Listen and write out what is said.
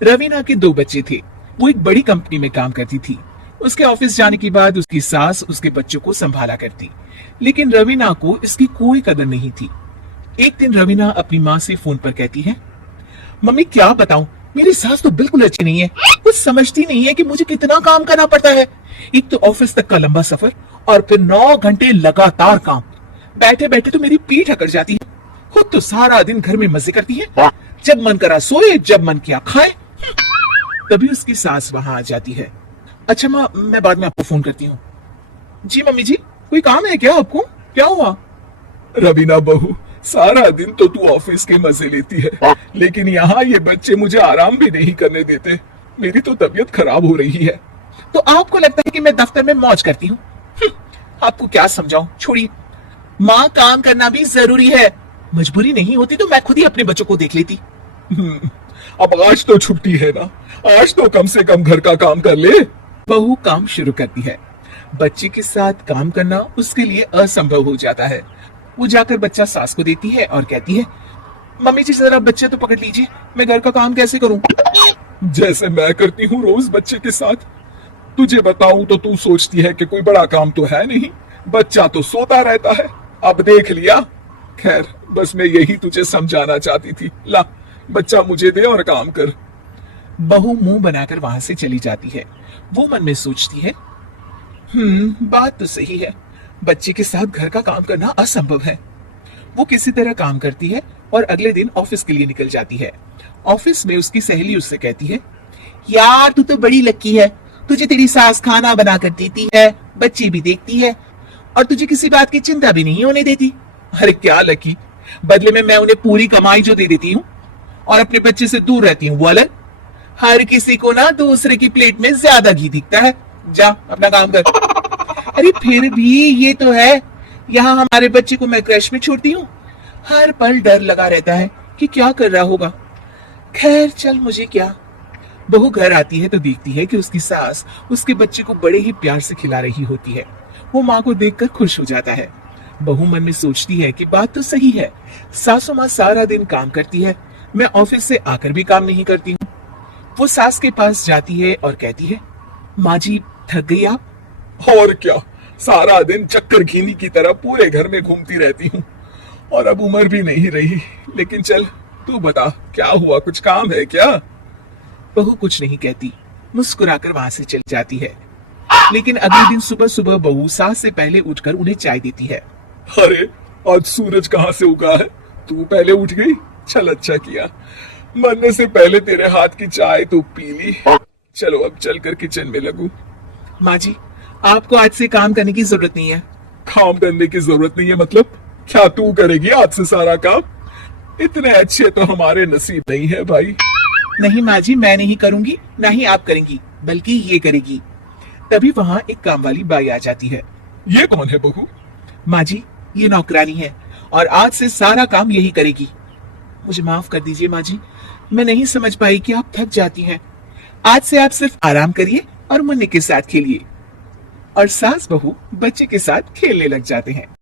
रवीना के दो बच्चे थे। वो एक बड़ी कंपनी में काम करती थी। उसके ऑफिस जाने के बाद उसकी सास उसके बच्चों को संभाला करती, लेकिन रवीना को इसकी कोई कदर नहीं थी। एक दिन रवीना अपनी माँ से फोन पर कहती है, मम्मी क्या बताऊं, मेरी सास तो बिल्कुल अच्छी नहीं है। कुछ समझती नहीं है कि मुझे कितना काम करना पड़ता है। एक तो ऑफिस तक का लंबा सफर और फिर 9 घंटे लगातार काम। बैठे बैठे तो मेरी पीठ अकड़ जाती है। खुद तो सारा दिन घर में मजे करती है, जब मन करा सोए, जब मन किया खाए। तभी उसकी सास वहां आ जाती है। अच्छा माँ, मैं बाद में आपको फोन करती हूँ। जी मम्मी जी, कोई काम है क्या आपको? क्या हुआ? रवीना बहू, सारा दिन तो तू ऑफिस के मजे लेती है, लेकिन यहाँ ये बच्चे मुझे आराम भी नहीं करने देते। मेरी तो तबीयत खराब हो रही है। तो आपको लगता है कि मैं दफ्तर में मौज करती हूँ? आपको क्या समझाऊं, छोड़िए। माँ, काम करना भी जरूरी है। मजबूरी नहीं होती तो मैं खुद ही अपने बच्चों को देख लेती। अब आज तो छुट्टी है ना, आज तो कम से कम घर का काम कर ले। बहू काम शुरू करती है। बच्चे के साथ काम करना उसके लिए असंभव हो जाता है। वो जाकर बच्चा सास को देती है और कहती है, मम्मी जी जरा बच्चे तो पकड़ लीजिए, मैं घर का काम कैसे करूं? जैसे मैं करती हूँ रोज बच्चे के साथ। तुझे बताऊं तो तू सोचती है कि कोई बड़ा काम तो है नहीं, बच्चा तो सोता रहता है। अब देख लिया। खैर, बस मैं यही तुझे समझाना चाहती थी। ला, बच्चा मुझे दे और काम कर। बहू मुंह बनाकर वहां से चली जाती है। वो मन में सोचती है, बात तो सही है, बच्चे के साथ घर का काम करना असंभव है। वो किसी तरह काम करती है और अगले दिन ऑफिस के लिए निकल जाती है। ऑफिस में उसकी सहेली उससे कहती है, यार तू तो बड़ी लकी है, तुझे तेरी सास खाना बना कर देती है, बच्चे भी देखती है और तुझे किसी बात की चिंता भी नहीं होने देती। अरे क्या लकी, बदले में मैं उन्हें पूरी कमाई जो दे देती हूँ और अपने बच्चे से दूर रहती हूँ वो अलग। हर किसी को ना दूसरे की प्लेट में ज्यादा घी दिखता है। जा अपना काम कर। अरे फिर भी ये तो है, यहाँ हमारे बच्चे को मैं क्रैश में छोड़ती हूँ, हर पल डर लगा रहता है कि क्या कर रहा होगा। खैर चल, मुझे क्या। बहू घर आती है तो देखती है कि उसकी सास उसके बच्चे को बड़े ही प्यार से खिला रही होती है। वो माँ को देखकर खुश हो जाता है। बहू मन में सोचती है कि बात तो सही है, सासू माँ सारा दिन काम करती है, मैं ऑफिस से आकर भी काम नहीं करती हूँ। वो सास के पास जाती है और कहती है, माँ जी थक गई आप? और क्या, सारा दिन चक्कर घीनी की तरह पूरे घर में घूमती रहती हूँ और अब उम्र भी नहीं रही। लेकिन चल तू बता, क्या हुआ, कुछ काम है क्या? बहू कुछ नहीं कहती, मुस्कुराकर वहां से चली जाती है। लेकिन अगले दिन सुबह सुबह बहू सास से पहले उठकर उन्हें चाय देती है। अरे आज सूरज कहाँ से उगा है, तू पहले उठ गई। चल अच्छा किया, मरने से पहले तेरे हाथ की चाय तो पी ली। चलो अब चलकर किचन में लगूं। माँ जी, आपको आज से काम करने की जरूरत नहीं है। काम करने की जरूरत नहीं है मतलब? क्या तू करेगी आज से सारा काम? इतने अच्छे तो हमारे नसीब नहीं है भाई। नहीं माँ जी, मैं नहीं करूंगी, ना ही आप करेंगी, बल्कि ये करेगी। तभी वहाँ एक काम वाली बाई आ जाती है। ये कौन है बहू? माँ जी, ये नौकरानी है और आज से सारा काम यही करेगी। मुझे माफ कर दीजिए माँ जी, मैं नहीं समझ पाई कि आप थक जाती हैं। आज से आप सिर्फ आराम करिए और मुन्नी के साथ खेलिए। और सास बहू बच्चे के साथ खेलने लग जाते हैं।